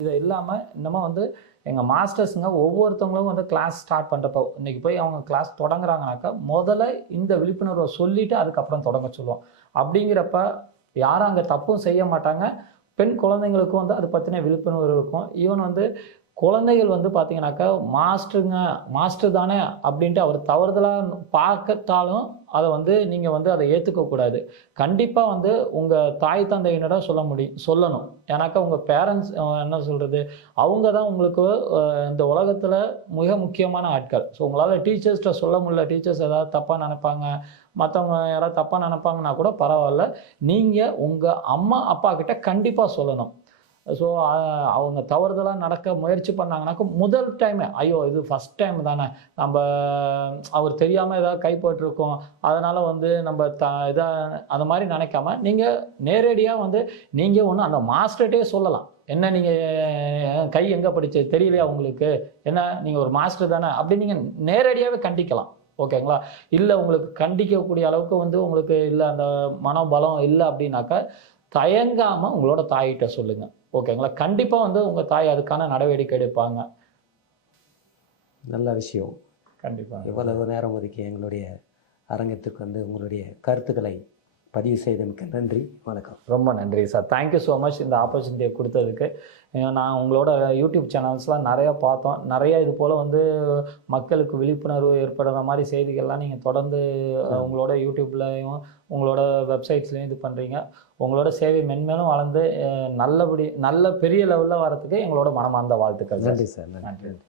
இது இல்லாமல் இன்னமும் வந்து எங்கள் மாஸ்டர்ஸுங்க ஒவ்வொருத்தவங்களும் வந்து கிளாஸ் ஸ்டார்ட் பண்ணுறப்போ இன்னைக்கு போய் அவங்க கிளாஸ் தொடங்குறாங்கனாக்கா முதல்ல இந்த விழிப்புணர்வை சொல்லிவிட்டு அதுக்கப்புறம் தொடங்க சொல்லுவோம். அப்படிங்கிறப்ப யாரும் அங்கே தப்பும் செய்ய மாட்டாங்க. பெண் குழந்தைங்களுக்கும் வந்து அது பற்றின விழிப்புணர்வு இருக்கும். ஈவன் வந்து குழந்தைகள் வந்து பார்த்தீங்கன்னாக்கா மாஸ்டருங்க மாஸ்டர் தானே அப்படின்ட்டு அவர் தவறுதலாக பார்க்கத்தாலும் அதை வந்து நீங்கள் வந்து அதை ஏற்றுக்கக்கூடாது கண்டிப்பாக வந்து உங்கள் தாய் தந்தையினராக சொல்ல முடியும் சொல்லணும். ஏன்னாக்கா உங்கள் பேரண்ட்ஸ் என்ன சொல்கிறது அவங்க தான் உங்களுக்கு இந்த உலகத்தில் மிக முக்கியமான ஆட்கள். ஸோ உங்களால் டீச்சர்ஸ்கிட்ட சொல்ல முடியல. டீச்சர்ஸ் ஏதாவது தப்பாக நினைப்பாங்க. மற்றவங்க யாராவது தப்பாக நினைப்பாங்கன்னா கூட பரவாயில்ல. நீங்கள் உங்கள் அம்மா அப்பா கிட்ட கண்டிப்பாக சொல்லணும். ஸோ அவங்க தவறுதலாக நடக்க முயற்சி பண்ணாங்கனாக்கா முதல் டைம் ஐயோ இது ஃபஸ்ட் டைம் தானே. நம்ம அவர் தெரியாமல் ஏதாவது கைப்பற்றிருக்கோம். அதனால் வந்து நம்ம த இதாக அந்த மாதிரி நினைக்காம நீங்கள் நேரடியாக வந்து நீங்கள் ஒன்று அந்த மாஸ்டர்கிட்டே சொல்லலாம். என்ன நீங்கள் கை எங்கே படிச்சு தெரியலையா உங்களுக்கு? என்ன நீங்கள் ஒரு மாஸ்டர் தானே? அப்படி நீங்கள் நேரடியாகவே கண்டிக்கலாம். ஓகேங்களா? இல்லை உங்களுக்கு கண்டிக்கக்கூடிய அளவுக்கு வந்து உங்களுக்கு இல்லை அந்த மனோபலம் இல்லை அப்படின்னாக்கா தயங்காமல் உங்களோட தாயிட்ட சொல்லுங்கள் ஓகேங்களா? கண்டிப்பாக வந்து உங்கள் தாய் அதுக்கான நடவடிக்கை எடுப்பாங்க. நல்ல விஷயம். கண்டிப்பாக இவ்வளவு நேரம் ஒதுக்கி எங்களுடைய அரங்கத்துக்கு வந்து உங்களுடைய கருத்துக்களை பதிவு செய்தமைக்கு நன்றி. வணக்கம். ரொம்ப நன்றி சார். தேங்க்யூ ஸோ மச் இந்த ஆப்பர்ச்சுனிட்டியை கொடுத்ததுக்கு. நான் உங்களோட யூடியூப் சேனல்ஸ்லாம் நிறையா பார்த்தோம். நிறைய இது போல் வந்து மக்களுக்கு விழிப்புணர்வு ஏற்படுற மாதிரி செய்திகள்லாம் நீங்கள் தொடர்ந்து உங்களோட யூடியூப்லையும் உங்களோட வெப்சைட்ஸ்லையும் இது பண்ணுறீங்க உங்களோட சேவை மென்மேலும் வளர்ந்து நல்லபடி நல்ல பெரிய லெவலில் வரதுக்கு எங்களோட மனமார்ந்த வாழ்த்துக்கள் நன்றி சார். நன்றி. நன்றி.